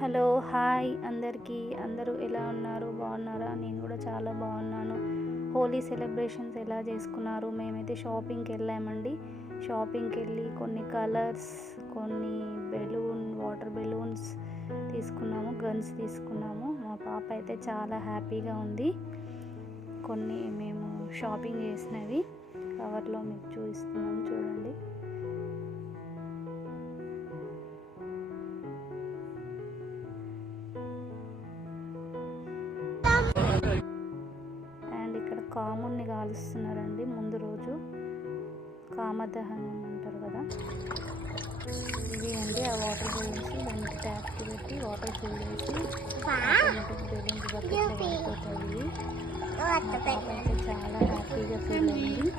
Hello hi అందరికీ. అందరూ ఎలా ఉన్నారు? బాగున్నారా? నేను కూడా చాలా బాగున్నాను. హోలీ సెలబ్రేషన్స్ ఎలా చేసుకున్నారు? మేమైతే షాపింగ్కి వెళ్ళామండి. షాపింగ్కి వెళ్ళి కొన్ని కలర్స్, కొన్ని వాటర్ బెలూన్స్ తీసుకున్నాము, గన్స్ తీసుకున్నాము. మా పాప అయితే చాలా హ్యాపీగా ఉంది. కొన్ని మేము షాపింగ్ చేసినవి కవర్లో మీకు చూపిస్తున్నాము, చూడండి. అండ్ ఇక్కడ కామున్ని కాలుస్తున్నారండి. ముందు రోజు కామదహనం అంటారు కదా, ఇవి అండి. ఆ వాటర్ బెలూన్స్ దానికి ట్యాప్కి పెట్టి వాటర్ ఫిల్ చేసి బెలూన్స్ బకెట్లో పడిపోతాయి. అయితే చాలా హ్యాపీగా ఫీల్ అయింది.